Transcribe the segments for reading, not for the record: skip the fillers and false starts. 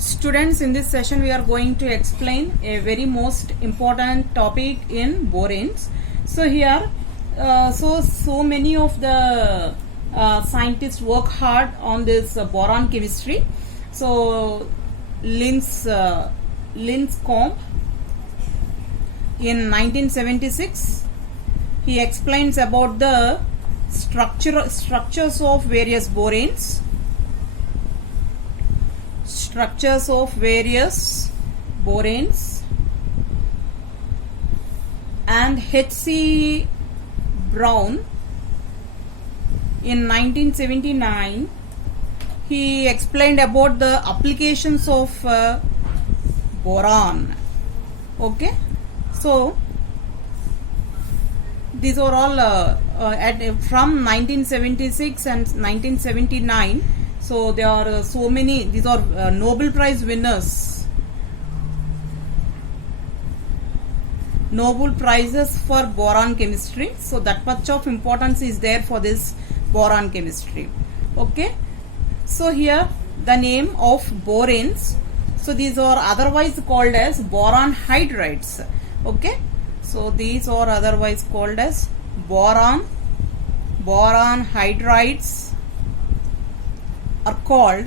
Students, in this session we are going to explain a very most important topic in boranes. So here, so many of the scientists work hard on this boron chemistry. So Linz Combe in 1976, he explains about the structures of various boranes. Structures of various boranes, and H.C. Brown in 1979 he explained about the applications of boron. Okay, so these are all from 1976 and 1979. So there are so many, these are Nobel Prize winners. Nobel Prizes for boron chemistry. So that much of importance is there for this boron chemistry. Okay. So here the name of boranes. So these are otherwise called as boron hydrides. Okay. So these are otherwise called as boron hydrides are called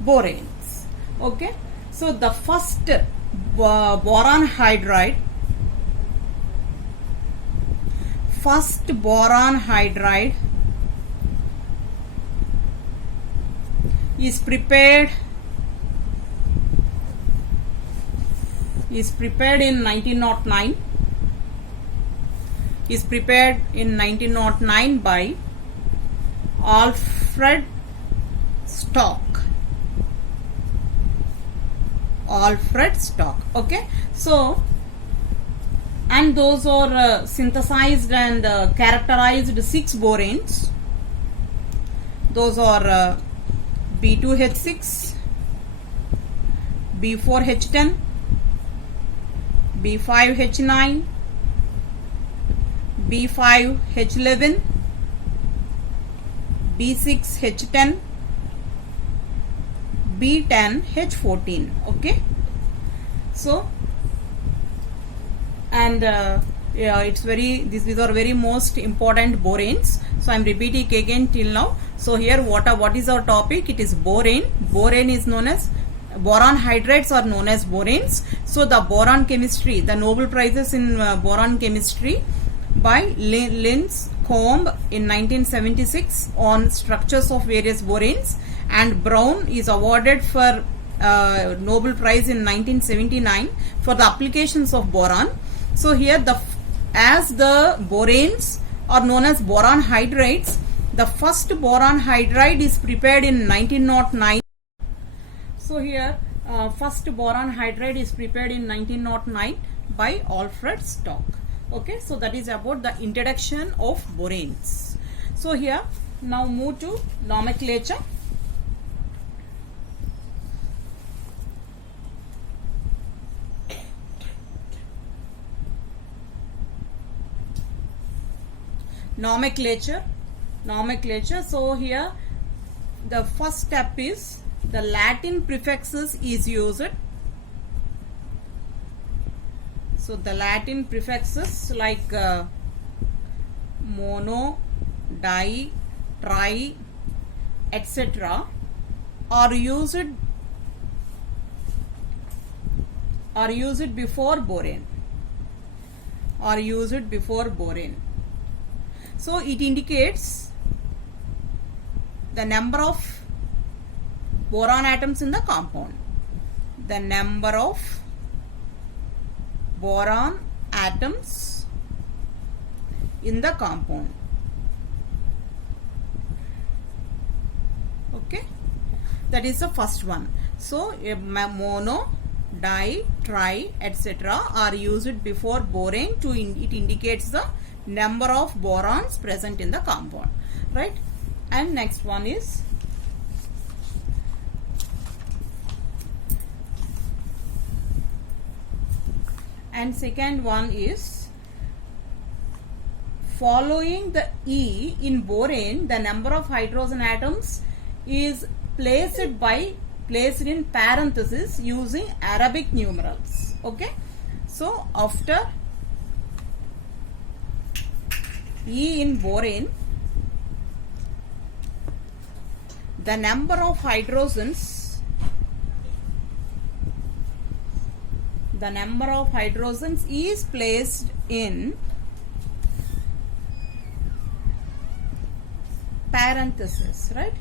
boranes. Okay, so the first boron hydride is prepared in 1909. Is prepared in 1909 by Alfred Stock. Okay, so and those are synthesized and characterized 6 boranes. Those are B2H6, B4H10, B5H9, B5H11, B6H10, B10H14. Okay, so and yeah, it's very, these are very most important boranes. So I'm repeating again till now. So here what is our topic? It is borane. Borane is known as, boron hydrides are known as boranes. So the boron chemistry, the Nobel Prizes in boron chemistry by Linz Combe in 1976 on structures of various boranes, and Brown is awarded for Nobel Prize in 1979 for the applications of boron. So here as the boranes are known as boron hydrides, the first boron hydride is prepared in 1909. So here first boron hydride is prepared in 1909 by Alfred Stock. Okay, so that is about the introduction of boranes. So here now move to nomenclature. Nomenclature. So here the first step is the Latin prefixes is used. So the Latin prefixes like mono, di, tri, etc. are used before borane. So it indicates the number of boron atoms in the compound. The number of boron atoms in the compound. Okay, that is the first one. So mono, di, tri, etc. are used before borane to it indicates the number of borons present in the compound, right? And next one is second one is following the E in borane, the number of hydrogen atoms is placed by placed in parenthesis using Arabic numerals. Okay, so after E in borane, the number of hydrogens is placed in parenthesis, right?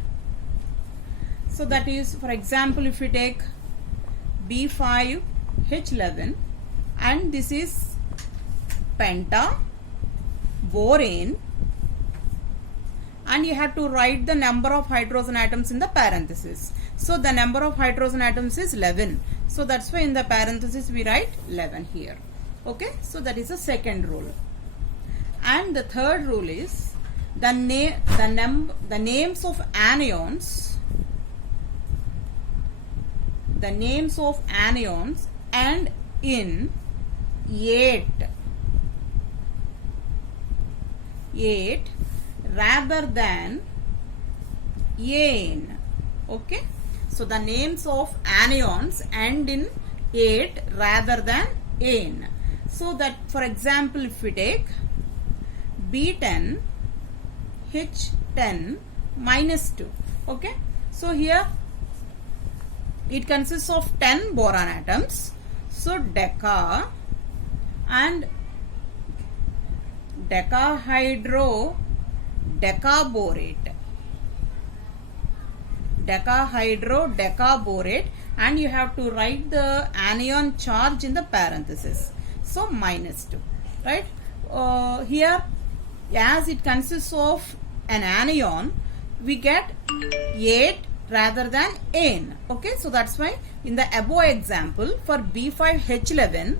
So that is, for example, if you take B5H11 and this is pentaborane, and you have to write the number of hydrogen atoms in the parenthesis. So the number of hydrogen atoms is 11. So that's why in the parenthesis we write 11 here. Okay, so that is the second rule. And the third rule is the names of anions. The names of anions and in 8 rather than ane. Okay, so the names of anions end in 8 rather than ane. So that, for example, if we take B10 H10 minus 2. Okay, so here it consists of 10 boron atoms. So deca and decaborate, and you have to write the anion charge in the parenthesis. So minus 2, right? Here, as it consists of an anion, we get 8 rather than ane. Okay, so that's why in the above example for B5H11,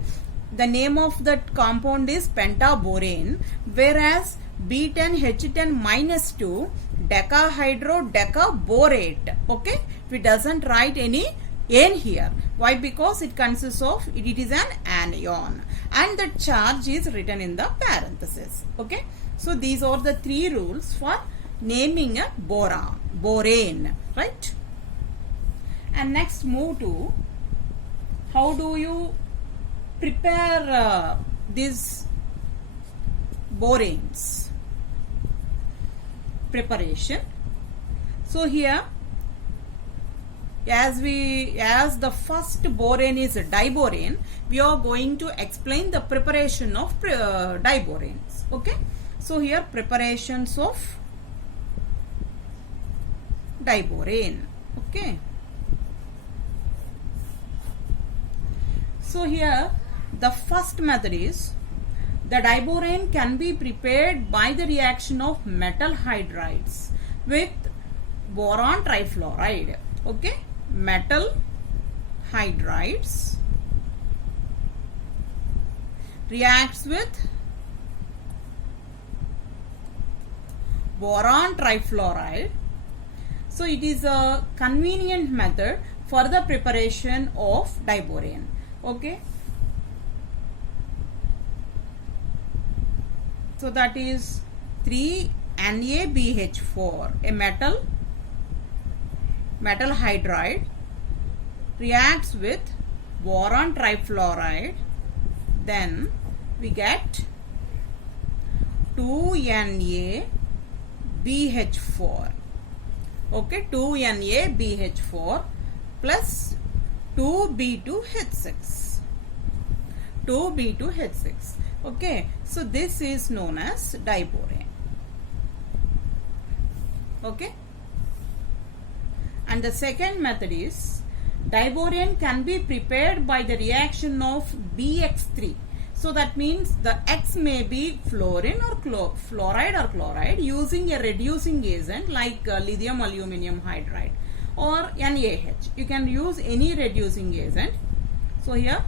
the name of that compound is pentaborane, whereas B10H10 minus 2 decaborate. Okay, it doesn't write any ane here. Why? Because it consists of, it is an anion and the charge is written in the parenthesis. Okay, so these are the three rules for naming a borane, right? And next move to how do you prepare these boranes. Preparation. So here, as the first borane is diborane, we are going to explain the preparation of diboranes. Okay, so here preparations of diborane. Okay, so here the first method is, the diborane can be prepared by the reaction of metal hydrides with boron trifluoride. Okay, metal hydrides reacts with boron trifluoride. So it is a convenient method for the preparation of diborane. Okay, so that is 3NaBH4, a metal hydride reacts with boron trifluoride, then we get 2NaBH4. Okay, 2NaBH4 plus 2B2H6. Okay, so this is known as diborane. Okay, and the second method is, diborane can be prepared by the reaction of BX3. So that means the X may be fluorine or fluoride or chloride using a reducing agent like lithium aluminum hydride or NaH. You can use any reducing agent. So here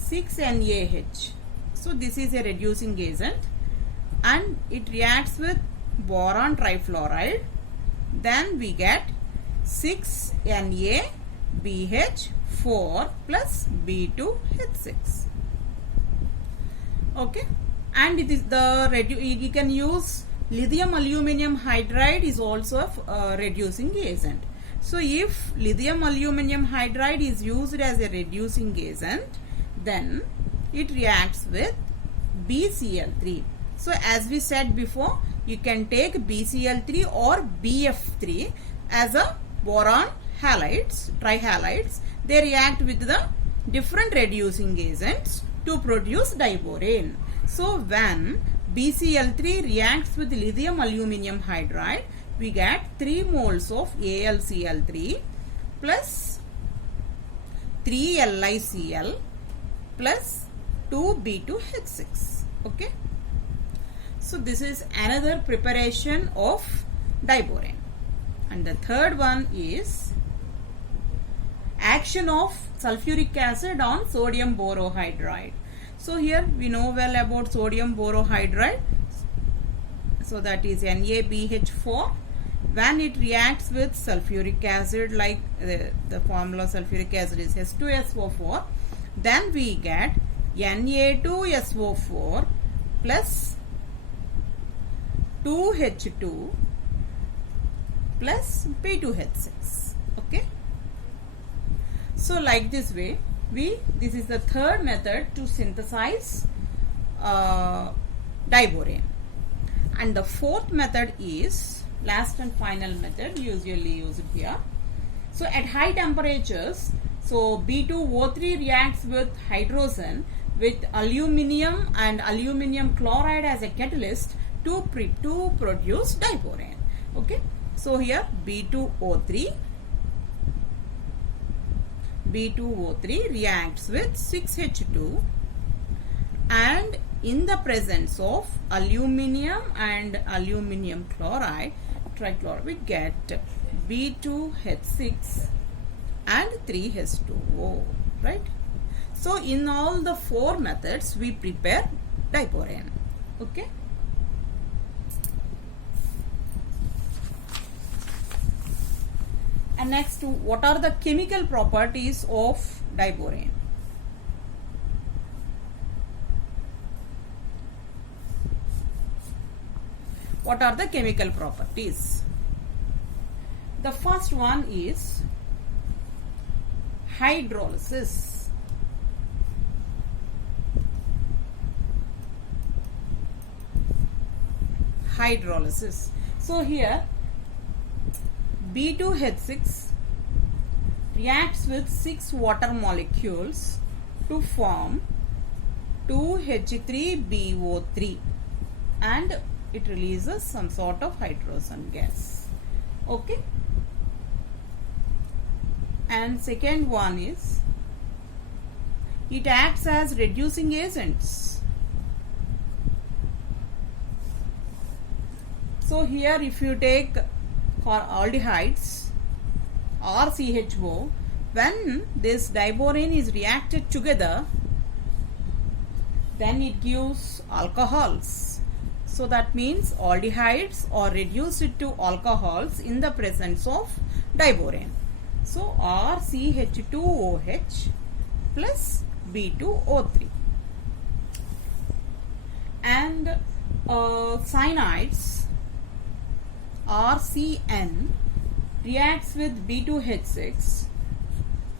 6NaH. So this is a reducing agent and it reacts with boron trifluoride. Then we get 6NaBH4 plus B2H6. Okay, and it is you can use lithium aluminum hydride is also a reducing agent. So if lithium aluminum hydride is used as a reducing agent, then it reacts with BCl3. So as we said before, you can take BCl3 or BF3 as a boron halides, trihalides. They react with the different reducing agents to produce diborane. So when BCl3 reacts with lithium aluminum hydride, we get 3 moles of AlCl3 plus 3 LiCl plus 2 B2H6. Okay. So this is another preparation of diborane. And the third one is action of sulfuric acid on sodium borohydride. So here we know well about sodium borohydride. So that is NaBH4. When it reacts with sulfuric acid, like the formula sulfuric acid is H2SO4, then we get Na2SO4 plus 2H2 plus P2H6. Okay. So like this way, this is the third method to synthesize diborane. And the fourth method is last and final method usually used here. So at high temperatures, so B2O3 reacts with hydrogen with aluminium and aluminium chloride as a catalyst to produce diborane. Okay. So here B2O3 reacts with 6H2, and in the presence of aluminium and aluminium chloride, trichloride, we get B2H6 and 3H2O, right? So in all the 4 methods we prepare diborane. Okay. And next, what are the chemical properties of diborane? What are the chemical properties? The first one is hydrolysis. Hydrolysis. So here B2H6 reacts with 6 water molecules to form 2H3BO3 and it releases some sort of hydrogen gas. Okay. And second one is it acts as reducing agents. So here if you take for aldehydes or CHO, when this diborane is reacted together, then it gives alcohols. So that means aldehydes are reduced to alcohols in the presence of diborane. So RCH2OH plus B2O3. And cyanides RCN reacts with B2H6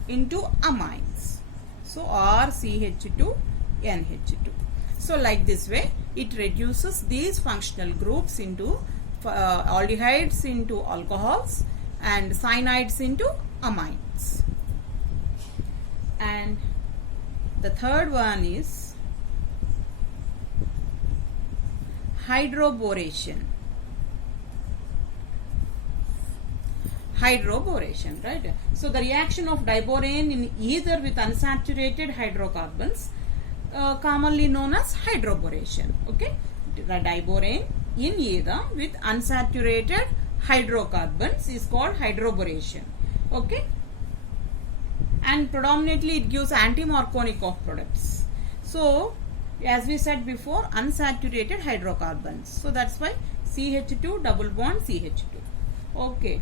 into amines. So RCH2NH2. So like this way, it reduces these functional groups into aldehydes into alcohols and cyanides into amines. And the third one is hydroboration. Hydroboration, right? So the reaction of diborane in either with unsaturated hydrocarbons, commonly known as hydroboration. Okay, the diborane in either with unsaturated hydrocarbons is called hydroboration. Okay, and predominantly it gives anti-Markovnikov products. So as we said before, unsaturated hydrocarbons. So that's why CH2 double bond CH2. Okay.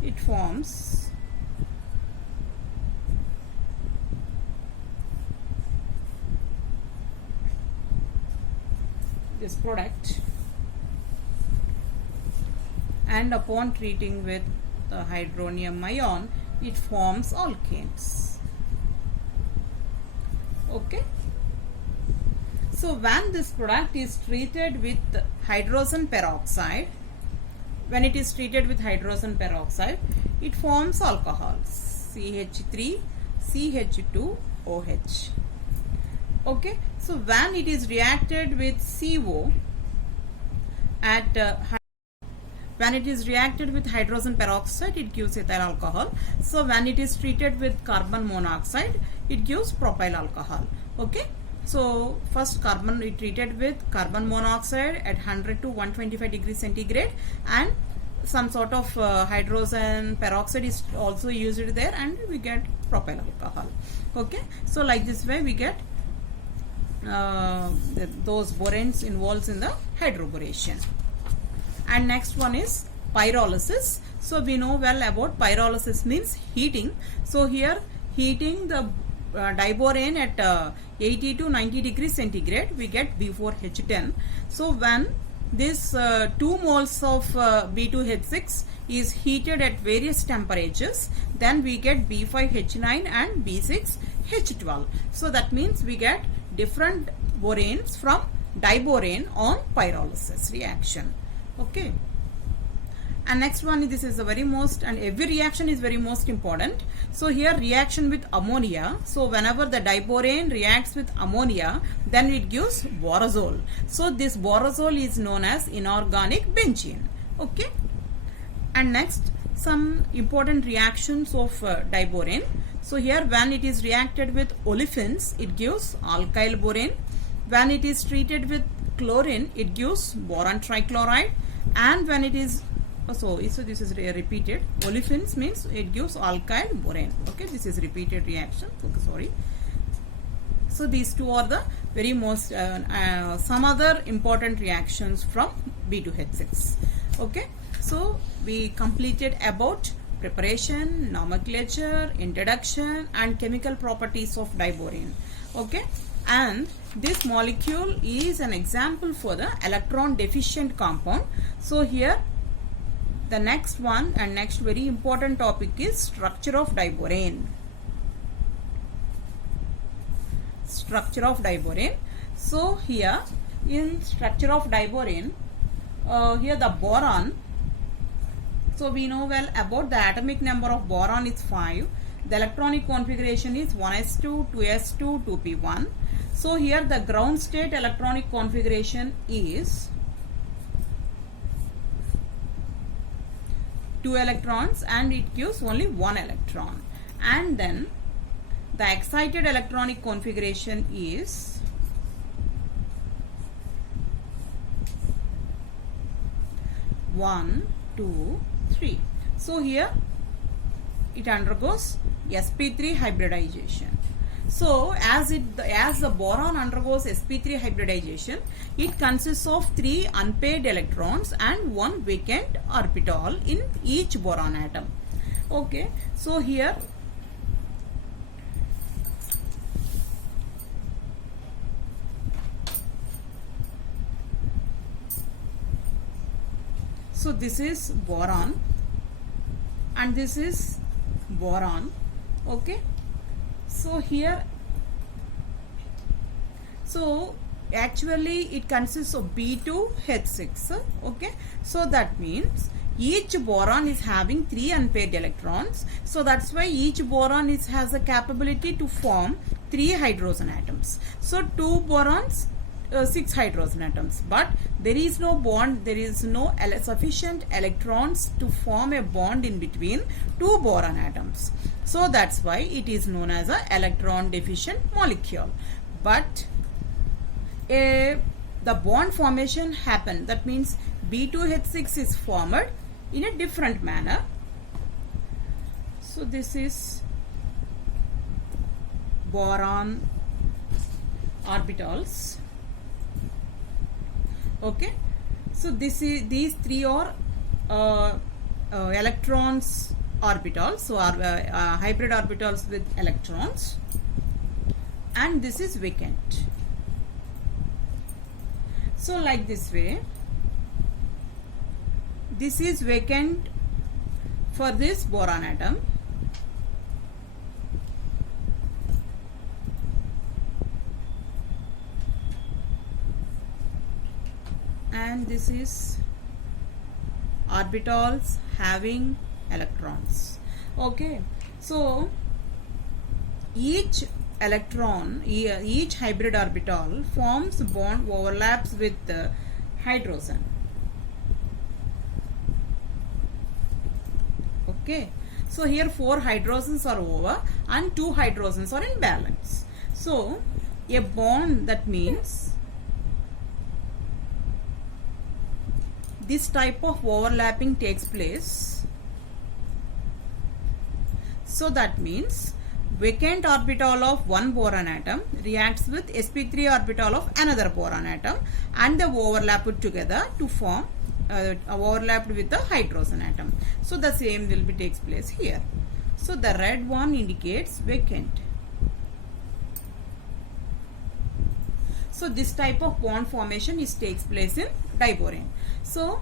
It forms this product and upon treating with the hydronium ion, it forms alkanes. Okay. So when this product is treated with hydrogen peroxide, when it is treated with hydrogen peroxide, it forms alcohols, CH3, CH2OH. Okay, so when it is reacted with CO when it is reacted with hydrogen peroxide, it gives ethyl alcohol. So when it is treated with carbon monoxide, it gives propyl alcohol. Okay. So first carbon we treated with carbon monoxide at 100 to 125 degrees centigrade, and some sort of hydrogen peroxide is also used there, and we get propyl alcohol. Okay. So like this way we get those boranes involved in the hydroboration. And next one is pyrolysis. So we know well about pyrolysis means heating. So here heating the diborane at 80 to 90 degrees centigrade, we get B4H10. So when this 2 moles of B2H6 is heated at various temperatures, then we get B5H9 and B6H12. So that means we get different boranes from diborane on pyrolysis reaction. Okay. And next one, this is the very most, and every reaction is very most important. So here reaction with ammonia. So whenever the diborane reacts with ammonia, then it gives borazole. So this borazole is known as inorganic benzene. Okay. And next, some important reactions of diborane. So here when it is reacted with olefins, it gives alkyl borane. When it is treated with chlorine, it gives boron trichloride. And when it is so this is repeated. Olefins means it gives alkyl borane. Okay, this is repeated reaction. Okay, sorry. So these two are the very most some other important reactions from B2H6. Okay, so we completed about preparation, nomenclature, introduction, and chemical properties of diborane. Okay, and this molecule is an example for the electron deficient compound. So here the next one and next very important topic is structure of diborane. Structure of diborane. So here in structure of diborane, here the boron. So we know well about the atomic number of boron is 5. The electronic configuration is 1s2, 2s2, 2p1. So here the ground state electronic configuration is 2 electrons and it gives only 1 electron. And then the excited electronic configuration is 1, 2, 3. So here it undergoes sp3 hybridization. So as the boron undergoes sp3 hybridization, it consists of 3 unpaired electrons and 1 vacant orbital in each boron atom. Okay, so here so this is boron and this is boron. Okay, so here so actually it consists of B2H6. Okay, so that means each boron is having 3 unpaired electrons, so that's why each boron has a capability to form 3 hydrogen atoms. So 2 borons, 6 hydrogen atoms, but there is no bond, there is no sufficient electrons to form a bond in between 2 boron atoms. So that's why it is known as an electron deficient molecule. But the bond formation happened, that means B2H6 is formed in a different manner. So this is boron orbitals. Okay, so these 3 are electrons orbitals, so are hybrid orbitals with electrons, and this is vacant. So like this way this is vacant for this boron atom. And this is orbitals having electrons. Okay, so each electron, each hybrid orbital forms bond overlaps with hydrogen. Okay, so here 4 hydrogens are over and 2 hydrogens are in balance. So a bond, that means this type of overlapping takes place. So that means vacant orbital of one boron atom reacts with sp3 orbital of another boron atom, and they overlap it together to form overlapped with the hydrogen atom. So the same will be takes place here. So the red one indicates vacant. So this type of bond formation takes place in diborane. So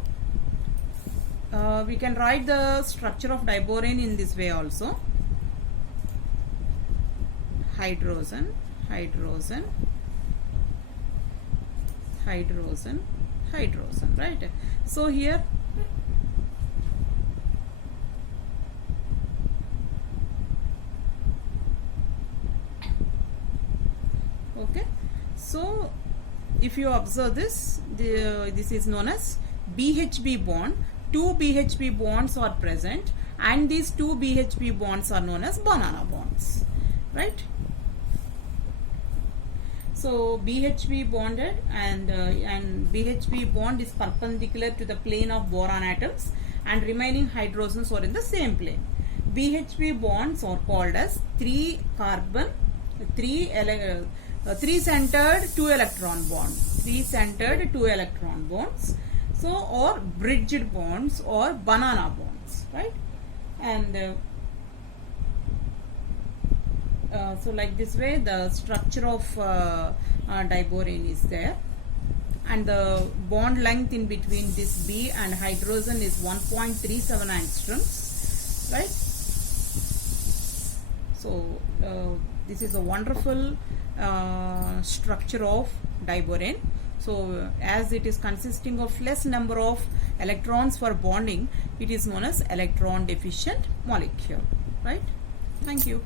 we can write the structure of diborane in this way also. Hydrogen, hydrogen, hydrogen, hydrogen, right? So here okay, so if you observe this, this is known as BHB bond. 2 BHB bonds are present, and these 2 BHB bonds are known as banana bonds, right? So BHB bonded, and BHB bond is perpendicular to the plane of boron atoms, and remaining hydrogens are in the same plane. BHB bonds are called as 3 centered 2 electron bonds. 3 centered 2 electron bonds. So, or bridged bonds or banana bonds, right? And so like this way the structure of diborane is there, and the bond length in between this B and hydrogen is 1.37 angstroms, right? So this is a wonderful structure of diborane. So as it is consisting of less number of electrons for bonding, it is known as electron deficient molecule, right? Thank you.